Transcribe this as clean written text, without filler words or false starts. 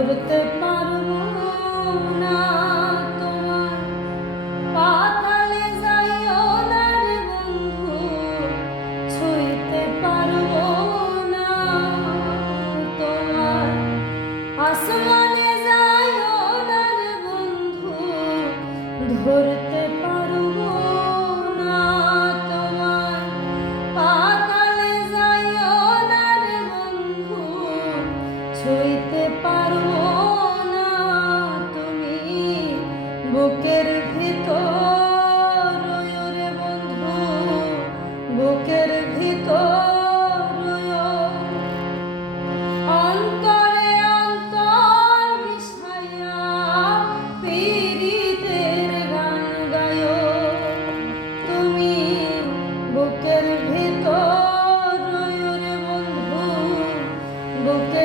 ধরতে পারবো না তোমার পাতালে যাইও না রে বন্ধু ছুঁইতে পারবো না তোমার আসমানে যাইও না রে বন্ধু ধরতে পারবো না তোমার পাতালে যাইও না রে বন্ধু ছুঁইতে পারবো না তুমি বুকের ভিতর রইও রে বন্ধু বুকের ভিতর রইও অন্তরে অন্তর মিশাইয়া পীড়িতের গান গায়ো তুমি বুকের ভিতর রইও রে বন্ধু বুকের